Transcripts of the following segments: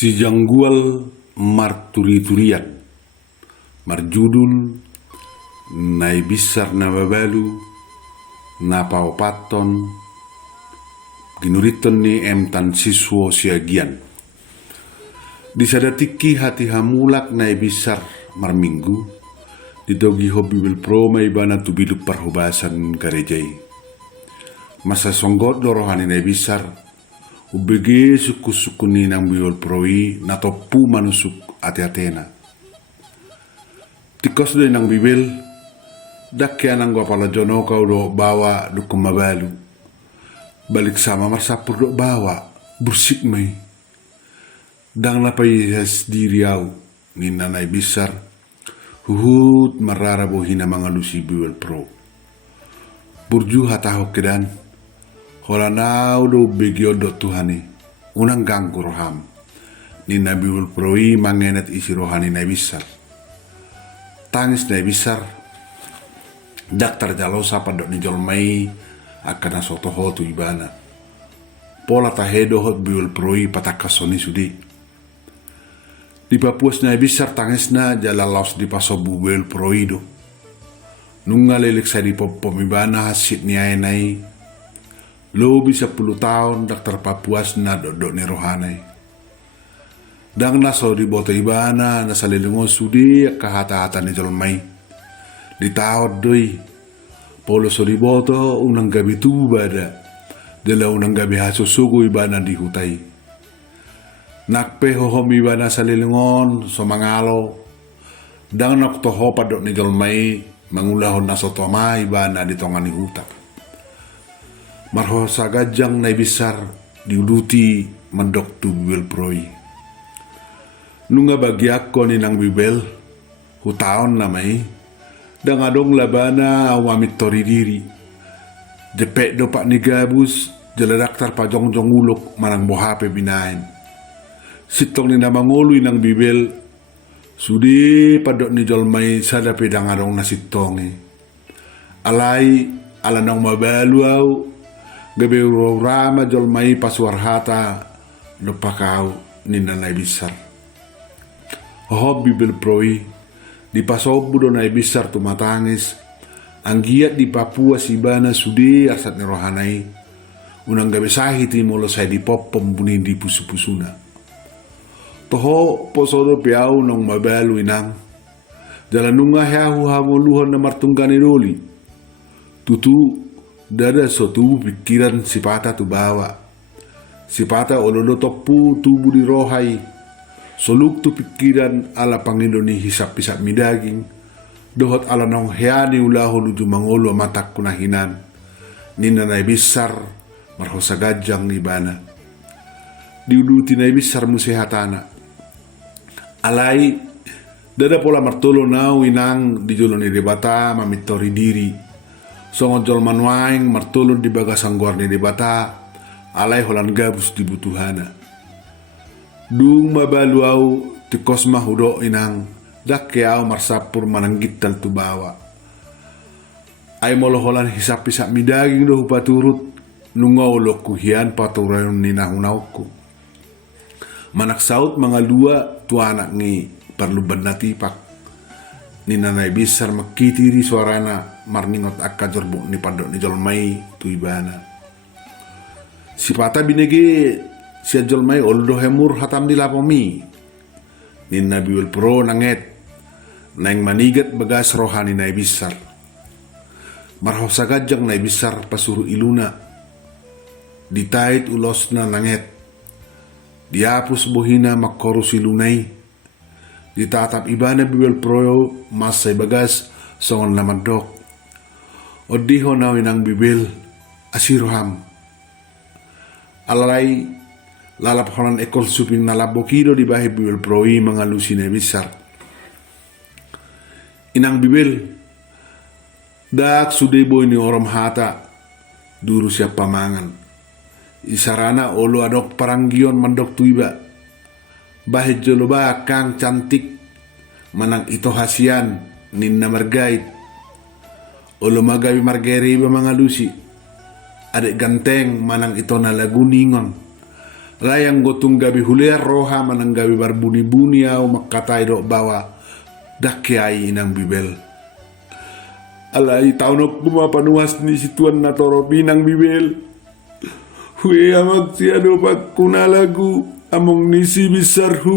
Si janggual marturi-turian, marjudul, nai bisar na babalu, na paupaton, ginuriton ni emtan siswo siagian. Disadatiki hati hamulak nai bisar marminggu, didogi hobi bil pro may bana tubiluk parhubasan karejay. Masa songgot dorohani nai bisar, ubege suku-suku ni nang biol proi na topu manusuk ate-atena. Tikos do nang bibil, dakya nang gua pala jono kau do bawa do kumabalu. Balik sama marsapur do bawa, bursik may. Dang lapay has diriaw, ni nanay bisar, huhut mararabuhin na mga lusi biol pro. Burju hatahok kedan, holanau do begio do Tuhani, unang ganggu roham. Ni nabiul proi mangenet isi rohani na bisar. Tangis na bisar, daktar jalo sapa do ni jolmai akan soto hotu ibana. Pola tahedo hot biul proi patakasoni sudi. Di papuas na bisar tangis na jalalaos di pasobu biul proi do. Nunga lelik sa di pomibana hasit ni ay Lobi 10 tahun daktar papuas na dodok ni rohanay. Dang naso di boto ibana na salilungo sudi kahata-hata ni jolmay. Di taot doy. Polo so di boto unang gabi tubada. Dala unang gabi haso sugo ibana di hutay. Nakpe hohom ibana salilungon so mangalo. Dang naktoho padok ni jolmay mangulahon na so toma ibana di tongan ni hutak. Marho sagajang na bisar diuluti mandok tu bibel proi. Nunga bagi ako ni nang bibel, hutaon na may, dangadong labana awamit tori diri. Depek do pak ni gabus, jaladaktar pa jongjong ulok manang bohape binain. Sitong ni namanguluy nang bibel, sudi padok ni jolmay sadapi dangadong na sitongi. Alay, alanong mabaluaw, gabi rama jolmai paswarhata lupa kau ni nanay bisar. Hobi bil proi di pasobu do nay bisar tumatangis ang giat di Papua sibana sudi arsat ni rohanay unang gabi sahiti molo say di popom bunin di pusu-pusuna. Toho posodo piaw nong mabalu inang jalanunga hahu hamuluhan na martunggan iroli tutu dada so tubuh pikiran si pata tu bawa. Si pata olodo topu tubuh di rohai. Soluk tu pikiran ala Panginoon ni hisap-hisap midaging. Dohot ala nong heani ulaho luju mangolo matak kunahinan. Ni nanay bisar marhosa gajang ni bana. Diuluti na bisar musehatana. Alay dada pola martolo nau inang di jolo ni debata mamitori diri. Songon jol manuaing martulun di bagasang gorni di bata, alay holan gabus dibutuhana. Dung mabalu au tikos mahudo inang, dakke au marsapur mananggit tal tu bawa. Ay molo holan hisap-hisap midaging do paturut, nungaw lo kuhian paturayon ni nahunawku. Manak saut mga lua tu anak ni perluban natipak. Ni nanay bisar makitiri suarana marningot akka jorbuk ni padok ni jolmay tu ibana. Si pata binege si jolmay oldo hemur hatam di lapomi. Ni nabiul pro nanget naing manigat bagas rohani nay bisar. Marho sagajang nay bisar pasuru iluna. Ditait ulos na nanget. Diapus bohina makkorus ilunay. Ditatap ibana bibel proyo masay bagas songon namadok. Odiho na winang bibel asiroham. Alalay lalap honan ekol suping nalabokido di bahi bibel proi mangalusi na bisar. Inang bibel dak sudebo ni orom hata duru siap pamangan. Isarana olo adok paranggion mandok tuiba. Bahit joloba kang cantik manang ito hasian ninna margait olo magabi margeri ba mga lusi adek ganteng manang ito na laguningon layang gotung gabi huler roha manang gabi barbuni-buni au makatai do bawa dakyai inang bibel. Alai taunok kumapanuas ni situan na toro pinang bibel. Hue amak siado pak kunalagu among nisi besar hu.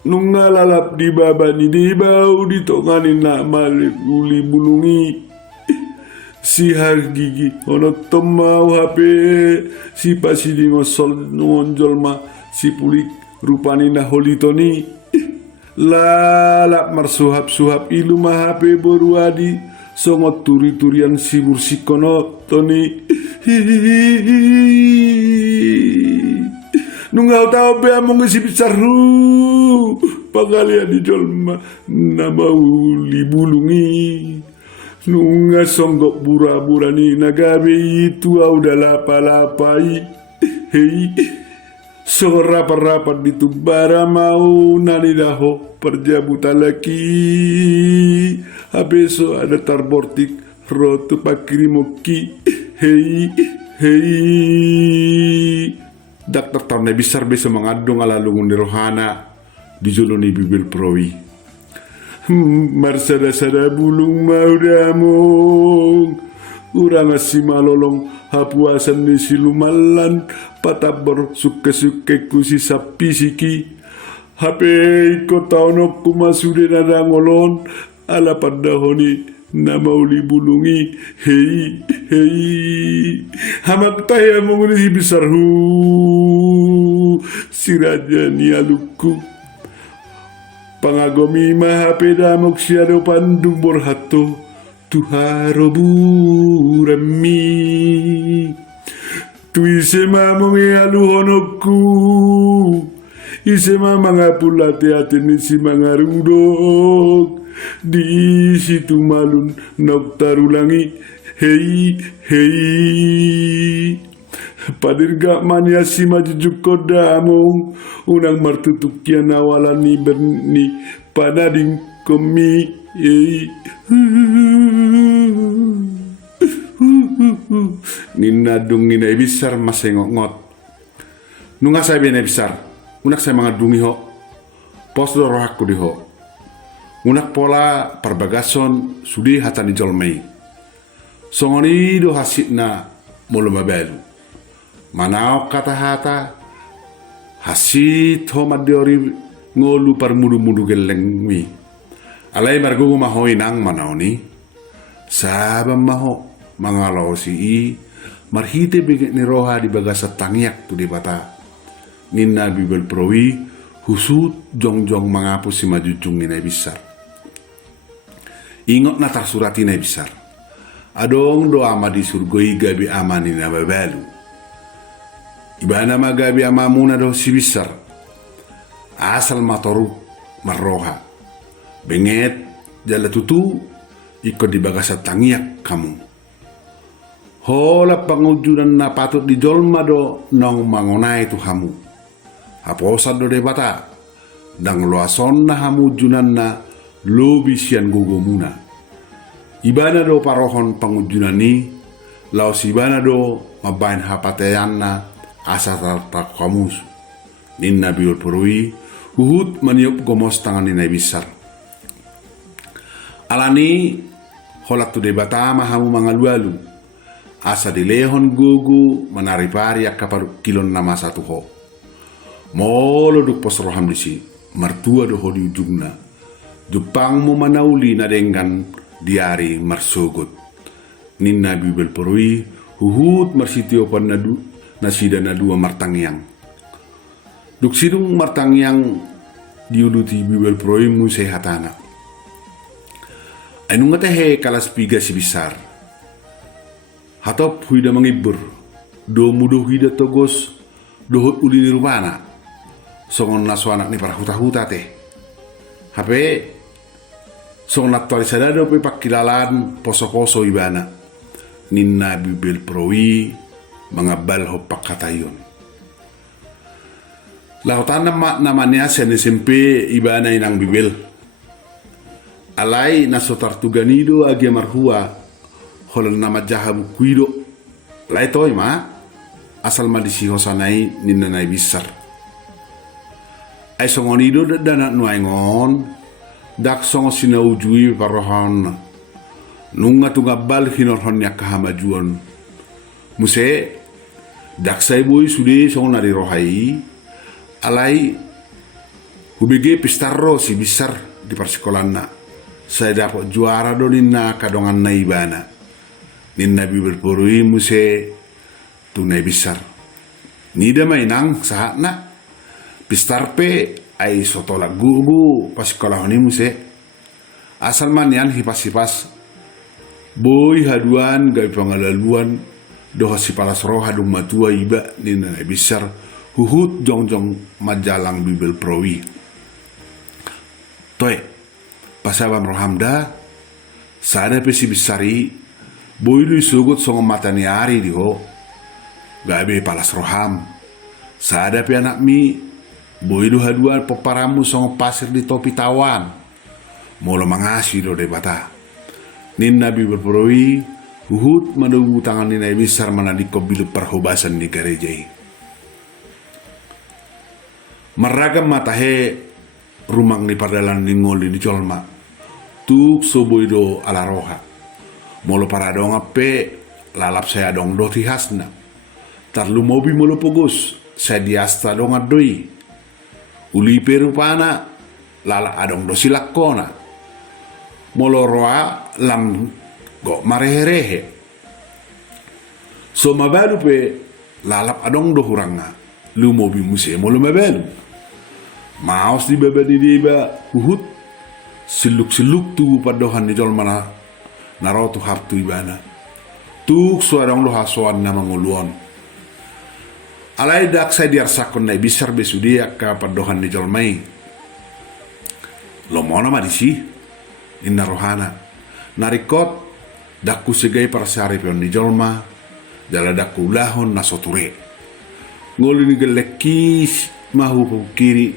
Nung nalalap di baba ni di bau di tonganin na malik uli bulungi. Si hargigi ono tomau hape si pasidi ngosol ngonjol ma si pulik rupani na holitoni. Lalap marsuhap-suhap ilu mahape boruadi songot turi-turian sibur sikono toni. Nungau tau be among si bisaru pagalian di jolma nama uli bulungi. Nunga songgok bura-burani nagabe itu au dalapa-lapai. Hei so rapat-rapat di tubara mau nanidaho perjabutan laki. Habeso ada tarbortik rotu pakirimoki. Hei Daktar tahun besar bisa mengadung ala lungun di rohana di juluni bibil prowi. Marsada-sada bulung mau damong urang asimalolong hapuasan ni silumalan patabor suke-suke kusi sapi siki hape ko taonok kumasude nada ngolon ala padahoni nama uli bulungi. Hei hamak taya menguni besar hu siraja ni aluku pangagomi mahape damok siado pandung borhato tuharo burami tu isema mongi aluhonoku isema mangapulate atini si mangarudok di situ malun noktarulangi. Hei padirga mania si majujuk kodamong unang martutuk kian awalan ni berni panading komi. Ninadung nina ibisar masengok-ngot nunga saya bina ibisar unak saya mangadungi ho pos do rohakku di ho unak pola perbagason sudi hatani jolmei songoni do hasidna mulu mabelu manao kata hata hasit ho madiori ngolu par mudu-mudu gelengmi alai margugu mahoi nang manaoni sabam maho mangalau si marhite bigit ni roha di bagasa tangyak tu di bata ninna bibel prowi husut jong-jong mangapus si majujung ni besar ingot na tarsurati na besar adong do ama di surgoi gabi ama ni na babalu ibana magabi ama muna do si besar asal matoru marroha benget jala tutu ikut di bagasa tangyak kamu hola pangujudan na patut di jolma do nong mangonai tu hamu haposan do de bata dang loason na hamu junan na lobi sian gugomuna ibana do parohon pangujudan ni laos ibana do mabain hapateyan na asa tak kamus ninna biul purui huhut maniup gomos tangan ni besar alani holak tu de bata mahamu mangalualu asa di lehon gugu manaripari akaparu kilon nama satu ho molo duk pos roham disi martua do ho di ujungna Jepang mo manauli na dengan diari marsogot ninna bibel porui huhut marsitio pan nadu nasida na dua martangyang duk sidung martangyang diuluti bibel porui mu sehatana anu ngatahe kalas piga si besar hatop huida mangibur do mudo huida togos dohot uli nirwana songon naswanak ni para huta-huta teh hape songon aktualisada do pe pakilalan poso-poso ibana ninna bibel prowi mangabal ho pakatayon lautan namanya sen SMP ibana inang bibel alai naso tartuganido agi marhua holan nama jahabu kuido lai toy ma asal madisi hosanai ninanay bisar. Ay songonido dana nuaingon dak songo sinaujui parohon nunga tungabal hinorhon yak kahamajuan muse dak sai boy sude songo nari rohai alai hubege pistarro si bisar di persikolanna saya dapat juara do ninna kadongan naibana ninna bibir porui muse tunai bisar nida mainang sahatna pistarpe ay sotolak gugu pas sekolah ini muse asal manian hipas boy haduan gai pangalaluan doha si palas roh hadung matua iba nina bisar huhut jongjong majalang bibel prowi toy pasabam rohamda sada pesi bisari boy lu sugut songo matani ari diho gabe palas roham sada pe anak mi boy lu haduan peparamu songo pasir di topi tawan molo mangasi do debata nin nabi berperoi uhud menunggu tangan nina besar mana di kobil perhobasan di gerejai meragam matahe rumang ni pardalan ni ngoli di colma tuk soboido ala roha molo paradong ape lalap saya dong do tihasna tarlu mobi molo pogos saya diasta dong adoi uli perupana lala adong do silakona moloroa lam go mareherehe so mabalu pe lalap adong do huranga lu mobi muse molo mabalu maos di baba di diba uhut siluk tu padohan di jol mana narotu hartu ibana tuk suarang lo hasuan na manguluan alai dak saya diarsakon na bisar besudia ka padohan di jolmai lo mona madisi inna rohana narikot dakku segai parsari pion di jolma dala dakku lahon na soture ngoli ni gelekis mahu kiri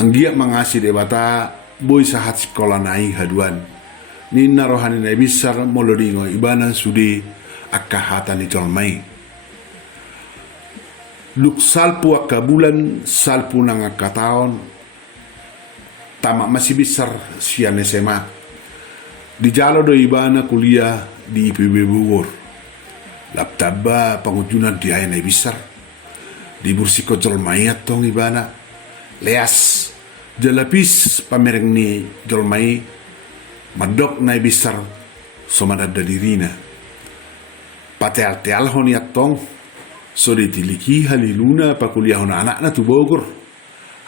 anggia mangasi debata boy sahat sekolah nai haduan ninna rohani na bisar molodingo ibana sudi akahatan di jolmai luk salpu akka bulan salpu nang akka taon tamak masih besar sian SMA di jalo do ibana kuliah di IPB Bogor laptaba pengujunan di ayana besar di bursiko jolmai tong ibana leas jalapis pamereng ni jolmai madok na besar somadada dirina patel honi atong so ditiliki haliluna pakuliah anak na tu Bogor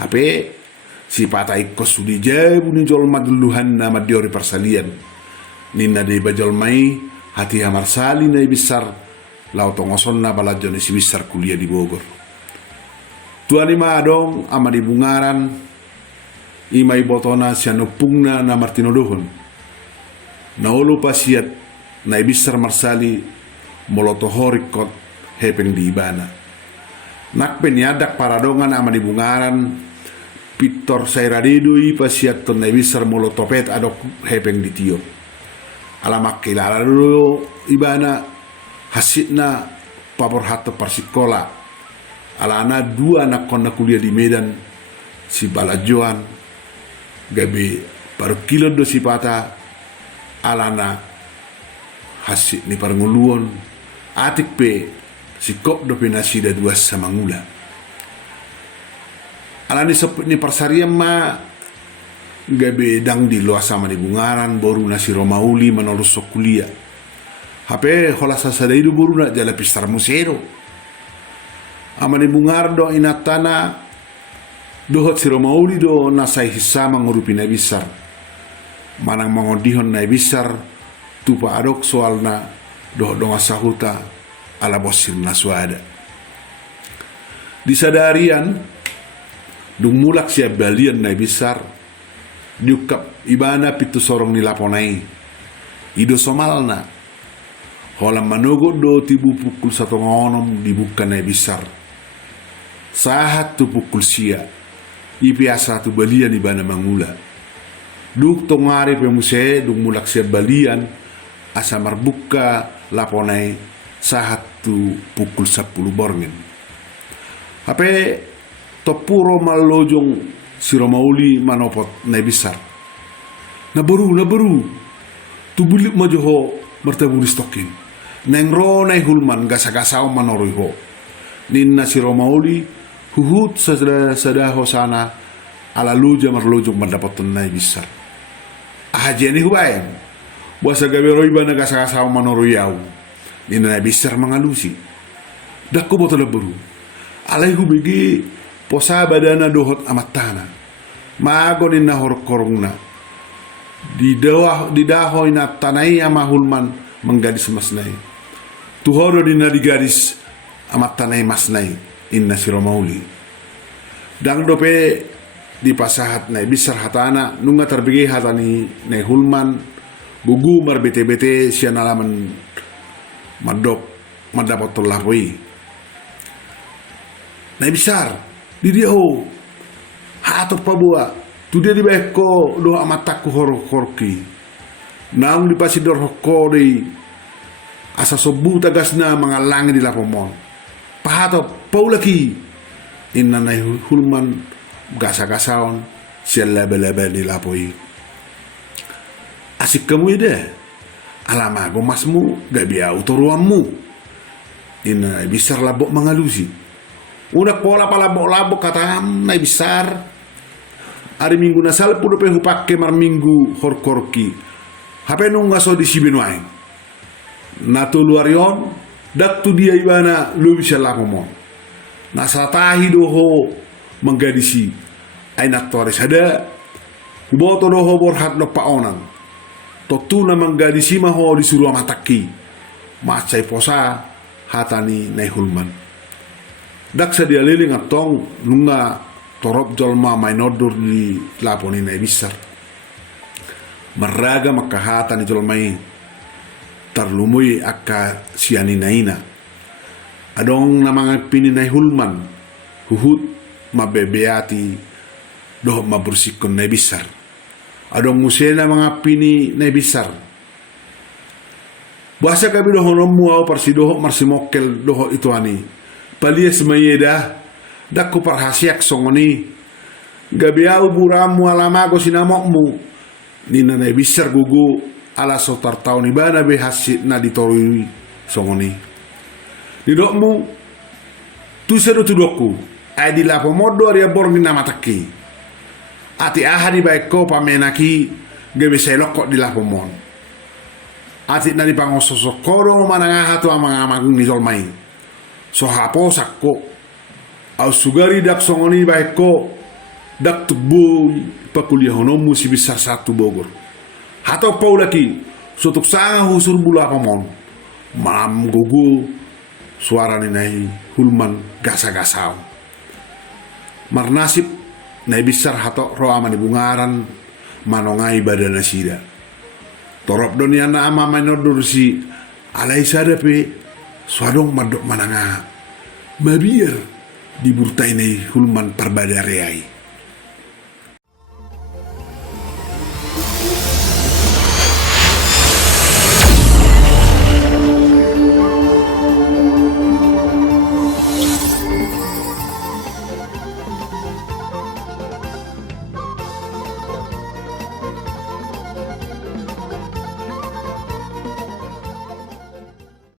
hape si patai kos sudi jabu ni jol madluhan na madiori persalian ninna de bajol mai hati hamar sali na besar lau tongoson na balajon si besar kuliah di Bogor tuani ma dong ama di bungaran imai botona siano pungna na Martino dohon na olo pasiat na besar marsali molotohorikot hepeng di ibana nak penyadak paradongan ama di bungaran pitor sayradedui pasiat ton nebisar molotopet adok hepeng di tio alamak kilala dulu ibana hasitna papor hato persikola alana dua anak kona kuliah di Medan si balajoan gabe paru kilo do si pata alana hasit ni parnguluon atik pe si kop do pinasida dua samangula alani sop ni persariam ma gabe dang di loa sama di bungaran boru nasi romauli menolus kuliah hape hola sasadaidu boru na jala pistar musero ama di bungar do inatana dohot si romauli do nasai hisama ngurupi na bisar manang mangodihon na bisar tupa adok soalna doh donga sahuta ala bosir naswada disadarian dung mulak siap balian na bisar diukap ibana pitu sorong nilaponai ido somalna holam manogo do tibu pukul satu ngonom dibuka na bisar sahat tu pukul sia ipiasa tu balian ibana mangula duk tongare pemuse dung mulak siap balian asa marbuka laponai sahat waktu pukul 10 borngin. Hape topuro malojong si Romauli manopot na bisar. Nabaru. Tubulik majoho bertemu di stokin. Nengro na hulman gasa-gasaw manoroy ho. Ninna si Romauli huhut sadaho sana ala luja marlojong mendapat na bisar. Ahajeni hubayan. Buasa gaberoy ba nagasa-gasaw manoroyaw. Ninna na bisar mangalusi. Dakko boto labaru. Alay hubigi posa badana dohot amat tanah. Magonin na horkorong na. Di dahoy na tanay amahulman menggadis masnay. Tuhoro din na digadis amat tanay masnay inna si Romauli. Dang dope di pasahat na bisar hatana nunga terbigi hatani na hulman gugu marbete-bete siya nalaman madok madapat tolapoi. Na bisar di dia ho hatot pabua tu dia di beko do amataku horki naung di pasidor hokori asa sobu tagasna mga langit di lapomon pahato paulaki inna na hulman gasa-gasaon siya lebe-lebe di lapoi asik kamu ide alamago masmu gabiau toruanmu inna bisar labok mangalusi. Unak pola palabok-labok kata na bisar. Hari minggu nasal pudo pe hupake mar minggu horkorki. Hape nung ngaso di sibinuain. Natu luarion dak tu dia ibana lu bisa lakomon. Nasatahi doho menggadisi. Ay naktoris ada. Kuboto doho borhat no paonan. Totu na menggadisi maho disuruh mataki. Macai posa hatani naihulman. Dak sa dia liling atong nunga torop jolma mainodur di laponi na bisar. Maraga makahata ni jolmai tarlumui akka siani naina. Adong namang pini na hulman huhut mabebeati doh mabursikon na bisar. Adong musela mga pini na bisar. Buasa kabi doho nomuaw parsidoho marsimokel doho itu ani. Palias mayeda dakku parhasiak songoni gabiau buramu alamago sinamokmu nina na bisar gugu ala sotar tau ni bana be hasit na ditorui songoni didokmu tu sedo tudokku adi lapo modo aria borni na mataki ati ahadi baiko pamenaki gabe selokok di lapo mon ati na dipangososokoro manangaha tu amang-amang ni zolmai so hapo sakko au sugari dak songoni baiko dak tubu pakuliah honomu si besar satu Bogor hato paulaki sotuk sanga husur bula pamon mam gugu suara ninai hulman gasa-gasau marnasib nai besar hato roa mani bungaran manongai badana sida torop doniana ama manodur si alai sadape suadong madok mananga mabiar diburtai nei hulman perbadareai